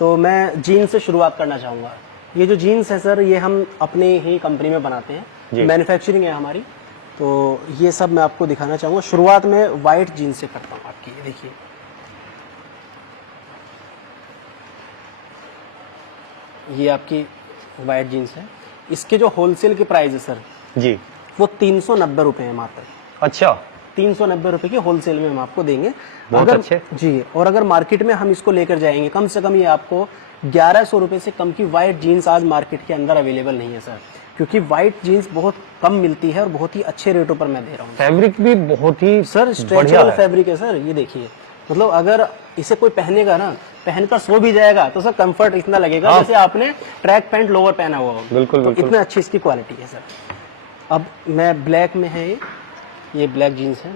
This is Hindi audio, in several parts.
तो मैं जीन्स से शुरुआत करना चाहूँगा। ये जो जीन्स है सर, ये हम अपने ही कंपनी में बनाते हैं, मैन्युफैक्चरिंग है हमारी। तो ये सब मैं आपको दिखाना चाहूँगा। शुरुआत में वाइट जीन्स से करता हूँ आपकी। ये देखिए, ये आपकी वाइट जीन्स है। इसके जो होलसेल की प्राइस है सर जी, वो 390 रुपये है मात्र। अच्छा, 390 रुपये की होलसेल में हम आपको देंगे। बहुत अगर अच्छे। जी, और अगर मार्केट में हम इसको लेकर जाएंगे, कम से कम ये आपको 1100 रुपये से कम की वाइट जीन्स आज मार्केट के अंदर अवेलेबल नहीं है सर, क्योंकि वाइट जीन्स बहुत कम मिलती है और बहुत ही अच्छे रेटों पर मैं दे रहा हूँ। फैब्रिक भी बहुत ही सर स्ट्रेचेबल फैब्रिक है सर। ये देखिए, मतलब अगर इसे कोई पहनेगा ना, पहनकर सो भी जाएगा तो सर कंफर्ट इतना लगेगा जैसे आपने ट्रैक पैंट लोअर पहना हुआ हो। बिल्कुल, तो बिल्कुल। इतना अच्छी इसकी क्वालिटी है सर। अब मैं ब्लैक में है, ये ब्लैक जीन्स है।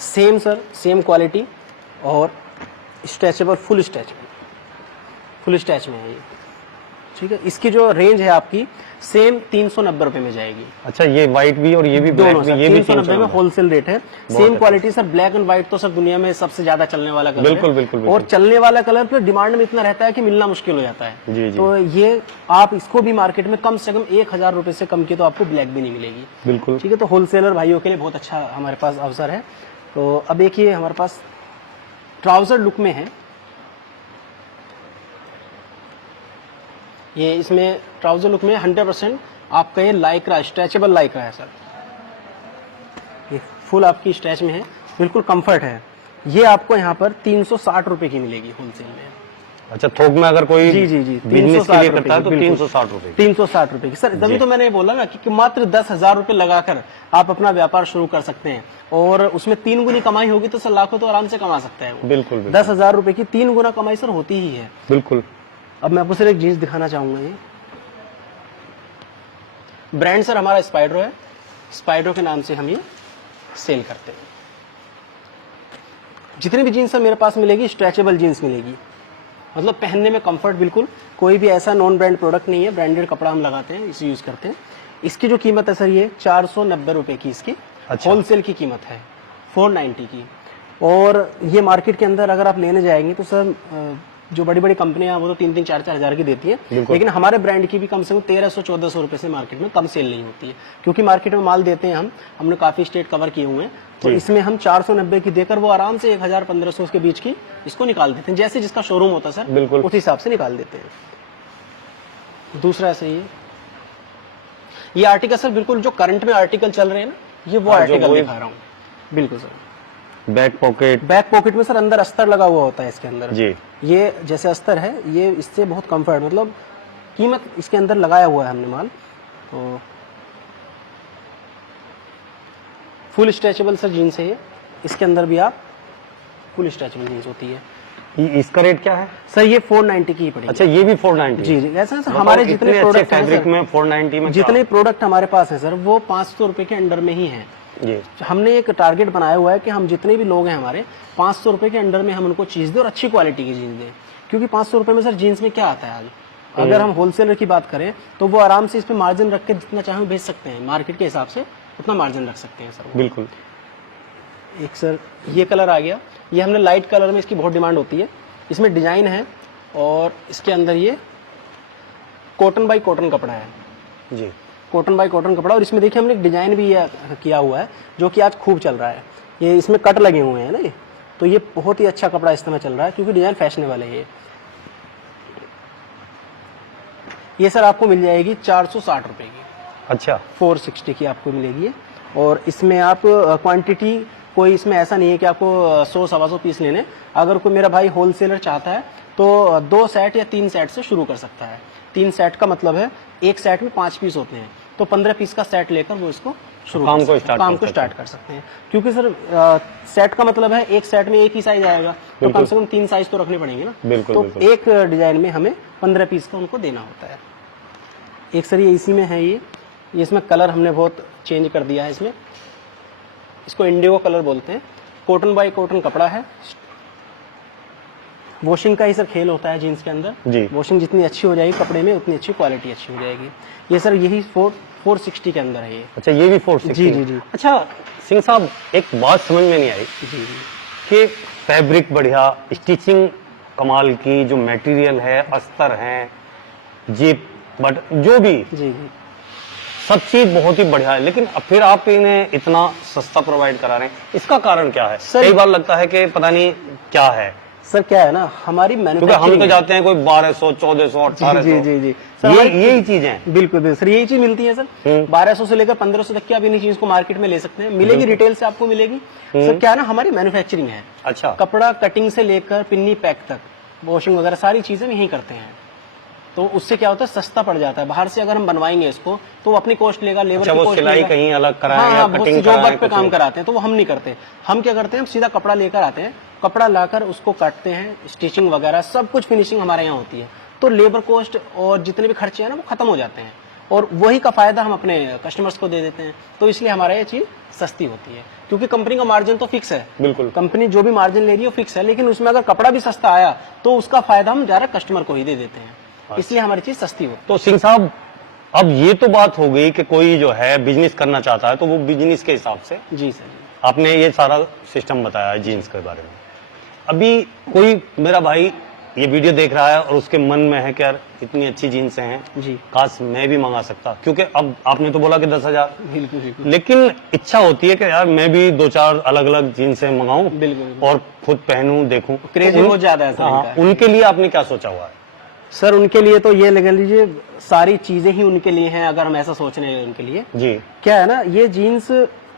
सेम सर, सेम क्वालिटी और स्ट्रेचेबल, फुल स्ट्रेच में है ये, ठीक है। इसकी जो रेंज है आपकी सेम 390 रुपए में जाएगी। अच्छा, ये व्हाइट भी और ये भी दोनों ब्लैक सर, भी, ये भी 390 में होलसेल रेट है। Same quality sir. Black and white तो सर दुनिया में सबसे ज्यादा चलने वाला कलर बिल्कुल, है। बिल्कुल, और चलने वाला कलर तो डिमांड में इतना रहता है कि मिलना मुश्किल हो जाता है। जी, जी। तो ये आप इसको भी मार्केट में कम से कम 1000 रुपए से कम की तो आपको ब्लैक भी नहीं मिलेगी। बिल्कुल, ठीक है। तो होलसेलर भाइयों के लिए बहुत अच्छा हमारे पास अवसर है। तो अब एक ये हमारे पास ट्राउजर लुक में है। ये इसमें ट्राउजर लुक में 100% आपका ये लाइक्रा, स्ट्रेचेबल लाइक्रा है सर। ये फुल आपकी स्ट्रेच में है, बिल्कुल कंफर्ट है। ये आपको यहाँ पर 360 रुपए की मिलेगी होलसेल में। अच्छा, थोक में अगर कोई जी बिजनेस के लिए करता है तो 360 रुपए 360 रुपए की सर। तभी तो मैंने बोला ना कि मात्र 10,000 रुपए लगाकर आप अपना व्यापार शुरू कर सकते हैं और उसमें 3 गुनी कमाई होगी तो सर लाखों तो आराम से कमा सकते हैं। बिल्कुल, 10,000 रुपए की 3 गुना कमाई सर होती ही है। बिल्कुल। अब मैं आपको सर एक जीन्स दिखाना चाहूंगा। ये ब्रांड सर हमारा स्पाइडरो है। स्पाइडरो के नाम से हम ये सेल करते हैं। जितनी भी जीन्स सर मेरे पास मिलेगी स्ट्रेचेबल जीन्स मिलेगी, मतलब पहनने में कंफर्ट बिल्कुल। कोई भी ऐसा नॉन ब्रांड प्रोडक्ट नहीं है, ब्रांडेड कपड़ा हम लगाते हैं, इसे यूज करते हैं। इसकी जो कीमत है सर ये 490 रुपए की इसकी होलसेल की कीमत है, 490 की। और ये मार्केट के अंदर अगर आप लेने जाएंगे तो सर जो बड़ी बड़ी कंपनियां वो तो 3-3, 4-4 हजार की देती है, लेकिन हमारे ब्रांड की भी कम से कम 1300-1400 रुपए से मार्केट में कम सेल नहीं होती है, क्योंकि मार्केट में माल देते हैं हमने काफी स्टेट कवर किए हुए हैं। तो इसमें हम 490 की देकर वो आराम से 1000-1500 के बीच की इसको निकाल देते हैं, जैसे जिसका शोरूम होता है सर बिल्कुल उस हिसाब से निकाल देते हैं। दूसरा ऐसे ही ये आर्टिकल सर, बिल्कुल जो करंट में आर्टिकल चल रहे हैं ना, ये वो आर्टिकल दिखा रहा हूँ। बिल्कुल सर। बैक पॉकेट में सर अंदर अस्तर लगा हुआ होता है इसके अंदर जी। ये जैसे अस्तर है, ये इससे बहुत कंफर्ट, मतलब कीमत इसके अंदर लगाया हुआ है हमने माल। तो फुल स्ट्रेचेबल सर जीन्स है ये। इसके अंदर भी आप फुल स्ट्रेचेबल जीन्स होती है। इसका रेट क्या है सर? ये 490 की पड़ेगी। अच्छा, ये भी 490? जी जी। ऐसा सर हमारे जितने प्रोडक्ट फैब्रिक में 490 में जितने प्रोडक्ट हमारे पास है सर वो 500 रुपए के अंडर में ही है। जी। हमने एक टारगेट बनाया हुआ है कि हम जितने भी लोग हैं हमारे 500 रुपए के अंडर में हम उनको चीज दें और अच्छी क्वालिटी की जीन्स दें, क्योंकि 500 रुपए में सर जीन्स में क्या आता है आज, अगर हम होलसेलर की बात करें तो वो आराम से इस पे मार्जिन रख के जितना चाहे बेच सकते हैं, मार्केट के हिसाब से उतना मार्जिन रख सकते हैं सर। बिल्कुल। एक सर ये कलर आ गया, ये हमने लाइट कलर में, इसकी बहुत डिमांड होती है। इसमें डिजाइन है और इसके अंदर ये कॉटन बाई कॉटन कपड़ा है जी, कॉटन बाई कॉटन कपड़ा। और इसमें देखिए हमने एक डिजाइन भी किया हुआ है जो कि आज खूब चल रहा है। ये इसमें कट लगे हुए हैं ना, ये तो ये बहुत ही अच्छा कपड़ा इस समय चल रहा है, क्योंकि डिजाइन फैशनेबल है। ये सर आपको मिल जाएगी 460 रुपए की। अच्छा, 460 की आपको मिलेगी। और इसमें आप क्वांटिटी कोई इसमें ऐसा नहीं है कि आपको 100-125 पीस लेने। अगर कोई मेरा भाई होलसेलर चाहता है तो 2 सेट या 3 सेट से शुरू कर सकता है। 3 सेट का मतलब है एक सेट में 5 पीस होते हैं, तो 15 पीस का सेट लेकर वो इसको काम को स्टार्ट कर सकते हैं। क्योंकि सर सेट का मतलब है एक सेट में एक ही साइज आएगा, तो कम से कम 3 साइज तो रखने पड़ेंगे ना। बिल्कुल, तो बिल्कुल। एक डिजाइन में हमें 15 पीस का उनको देना होता है। एक सर ये इसी में है, ये इसमें कलर हमने बहुत चेंज कर दिया है। इसको इंडिगो कलर बोलते हैं। कॉटन बाई कॉटन कपड़ा है। वॉशिंग का ही सर खेल होता है जीन्स के अंदर जी। वॉशिंग जितनी अच्छी हो जाएगी कपड़े में उतनी अच्छी क्वालिटी अच्छी हो जाएगी। ये सर यही 460 के अंदर है ये। अच्छा, ये भी 460? जी जी जी। अच्छा सिंह साहब, एक बात समझ में नहीं आई जी कि फैब्रिक बढ़िया, स्टिचिंग कमाल की, जो मटेरियल है, अस्तर है, जिप बट जो भी जी जी। सब चीज बहुत ही बढ़िया है, लेकिन अब फिर आप इन्हें इतना सस्ता प्रोवाइड करा रहे हैं, इसका कारण क्या है? सर- कई बार लगता है कि पता नहीं क्या है, सर क्या है ना, हमारी क्योंकि हम तो मैन्युफैक्चरिंग जाते हैं कोई 1200, 1400, 1800, जी जी जी सर, ये हमारी- यही चीजें हैं। बिल्कुल बिल्कुल सर, यही चीज मिलती है सर। 1200 से लेकर 1500 तक की आप इन्हीं चीज को मार्केट में ले सकते हैं, मिलेगी रिटेल से आपको मिलेगी। सर क्या है ना, हमारी मैन्युफैक्चरिंग है, अच्छा, कपड़ा कटिंग से लेकर पिन्नी पैक तक, वॉशिंग वगैरह सारी चीजें हम यहीं करते हैं। तो उससे क्या होता है, सस्ता पड़ जाता है। बाहर से अगर हम बनवाएंगे इसको तो वो अपनी कॉस्ट लेगा, लेबर अच्छा, की वो कॉस्ट सिलाई लेगा। कहीं अलग कराएं हाँ, या बहुत कटिंग सी जो कराएं, वर्क पे कुछ काम नहीं। कराते हैं तो वो हम नहीं करते। हम क्या करते हैं, हम सीधा कपड़ा लेकर आते हैं, कपड़ा लाकर उसको काटते हैं, स्टिचिंग वगैरह सब कुछ फिनिशिंग हमारे यहाँ होती है। तो लेबर कॉस्ट और जितने भी खर्चे हैं ना वो खत्म हो जाते हैं, और वही का फायदा हम अपने कस्टमर्स को दे देते हैं। तो इसलिए हमारा ये चीज सस्ती होती है, क्योंकि कंपनी का मार्जिन तो फिक्स है। बिल्कुल। कंपनी जो भी मार्जिन ले रही है वो फिक्स है, लेकिन उसमें अगर कपड़ा भी सस्ता आया तो उसका फायदा हम डायरेक्ट कस्टमर को ही दे देते हैं, इसलिए हमारी चीज सस्ती होती तो सिंह साहब, अब ये तो बात हो गई कि कोई जो है बिजनेस करना चाहता है तो वो बिजनेस के हिसाब से है। जी सर। आपने ये सारा सिस्टम बताया जीन्स के बारे में। अभी कोई मेरा भाई ये वीडियो देख रहा है और उसके मन में है कि यार इतनी अच्छी जीन्स हैं, जी काश मैं भी मंगा सकता, क्योंकि अब आपने तो बोला कि 10,000, बिल्कुल बिल्कुल लेकिन इच्छा होती है कि यार मैं भी 2-4 अलग अलग जीन्सें मंगाऊं बिल्कुल। और खुद पहनूं, देखूं। क्रेज तो बहुत ज्यादा है सर हाँ, इनका। उनके लिए आपने क्या सोचा हुआ है? सर उनके लिए तो ये लगा लीजिए सारी चीजें ही उनके लिए हैं, अगर हम ऐसा सोच रहे हैं उनके लिए। जी, क्या है ना, ये जीन्स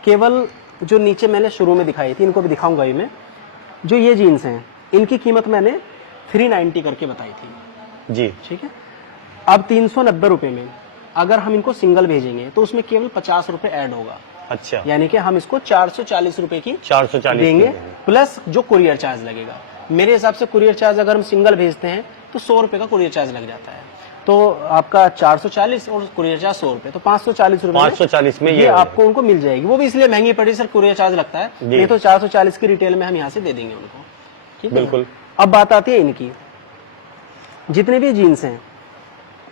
केवल जो नीचे मैंने शुरू में दिखाई थी, इनको भी दिखाऊंगा ही मैं। जो ये जीन्स हैं इनकी कीमत मैंने 390 करके बताई थी, जी, ठीक है। अब 390 रुपए में अगर हम इनको सिंगल भेजेंगे तो उसमें केवल 50 रुपए ऐड होगा, अच्छा, यानी कि हम इसको 440 रुपए की 440 देंगे, प्लस जो कुरियर चार्ज लगेगा। मेरे हिसाब से कुरियर चार्ज अगर हम सिंगल भेजते हैं तो 100 रुपए का कुरियर चार्ज लग जाता है। तो आपका 440 और कुरियर चार्ज 100 रुपए, तो 540 रुपए 540 में ये ये आपको उनको मिल जाएगी। वो भी इसलिए महंगी पड़ी सर, कुरियर चार्ज लगता है, जी। नहीं तो 440 की रिटेल में हम यहाँ से दे देंगे उनको, ठीक है। बिल्कुल। अब बात आती है इनकी, जितने भी जीन्स हैं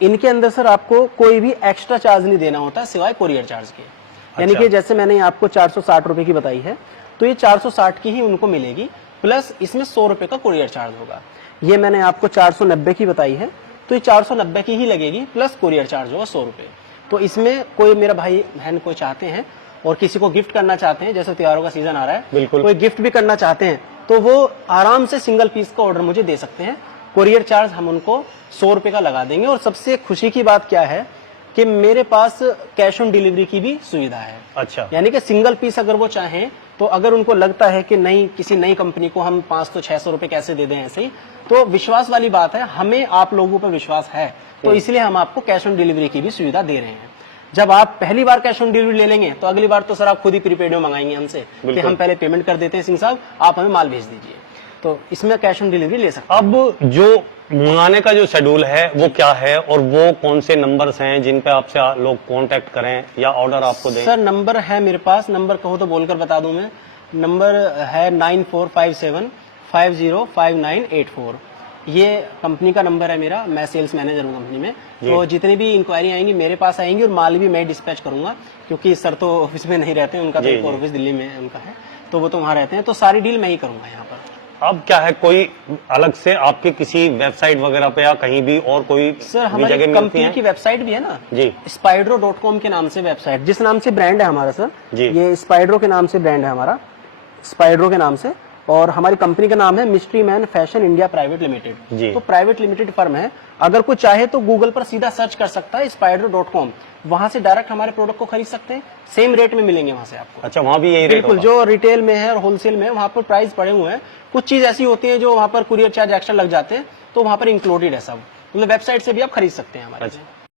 इनके अंदर सर आपको कोई भी एक्स्ट्रा चार्ज नहीं देना होता सिवाय कुरियर चार्ज के। यानी अच्छा। कि जैसे मैंने आपको 460 रुपए की बताई है, तो ये 460 की ही उनको मिलेगी, प्लस इसमें 100 रुपए का कुरियर चार्ज होगा। ये मैंने आपको 490 की बताई है, तो ये 490 की ही लगेगी, प्लस कुरियर चार्ज होगा 100 रुपए। तो इसमें कोई मेरा भाई बहन कोई चाहते हैं और किसी को गिफ्ट करना चाहते हैं, जैसे त्योहारों का सीजन आ रहा है, बिल्कुल। कोई गिफ्ट भी करना चाहते हैं तो वो आराम से सिंगल पीस का ऑर्डर मुझे दे सकते हैं। कुरियर चार्ज हम उनको 100 रुपए का लगा देंगे। और सबसे खुशी की बात क्या है कि मेरे पास कैश ऑन डिलीवरी की भी सुविधा है। अच्छा, यानी कि सिंगल पीस अगर वो चाहें तो अगर उनको लगता है कि नहीं किसी नई कंपनी को हम 500-600 रुपए कैसे दे दें ऐसे ही, तो विश्वास वाली बात है, हमें आप लोगों पर विश्वास है, तो इसलिए हम आपको कैश ऑन डिलीवरी की भी सुविधा दे रहे हैं। जब आप पहली बार कैश ऑन डिलीवरी ले लेंगे तो अगली बार तो सर आप खुद ही प्रीपेड में मंगाएंगे हमसे कि बिल्कुल। हम पहले पेमेंट कर देते हैं सिंह साहब, आप हमें माल भेज दीजिए, तो इसमें कैश ऑन डिलीवरी ले सकते हैं। अब जो मंगाने का जो शेड्यूल है वो क्या है, और वो कौन से नंबर्स हैं जिन पे आपसे लोग कांटेक्ट करें या ऑर्डर आपको दें? सर नंबर है मेरे पास, नंबर कहो तो बोलकर बता दूं मैं। नंबर है 9457505984। ये कंपनी का नंबर है मेरा, मैं सेल्स मैनेजर हूँ कंपनी में। तो जितनी भी इंक्वायरी आएंगी मेरे पास आएंगी, और माल भी मैं डिस्पैच करूंगा, क्योंकि सर तो ऑफिस में नहीं रहते, उनका तो जी, एक जी। ऑफिस दिल्ली में उनका है, तो वो तो वहाँ रहते हैं, तो सारी डील मैं ही करूंगा यहाँ पर। अब क्या है, कोई अलग से आपके किसी वेबसाइट वगैरह पे या कहीं भी और कोई सर भी हमारी जगह मिलती कंपनी है? की वेबसाइट भी है ना जी, spydro.com के नाम से वेबसाइट, जिस नाम से ब्रांड है हमारा सर, जी। ये स्पाइड्रो के नाम से ब्रांड है हमारा, स्पाइड्रो के नाम से। और हमारी कंपनी का नाम है mystery man fashion India private जी। लिमिटेड। तो प्राइवेट लिमिटेड फर्म है। अगर कोई चाहे तो गूगल पर सीधा सर्च कर सकता है spydro.com, वहां से डायरेक्ट हमारे प्रोडक्ट को खरीद सकते हैं, सेम रेट में मिलेंगे वहां से आपको। अच्छा, वहाँ भी यही रेट बिल्कुल, होगा? जो रिटेल में है और होलसेल में है वहां पर प्राइस पड़े हुए हैं। कुछ चीज ऐसी होती है जो वहां पर कुरियर चार्ज एक्स्ट्रा लग जाते हैं, तो वहां पर इंक्लूडेड है सब, मतलब वेबसाइट से भी आप खरीद सकते हैं हमारे से।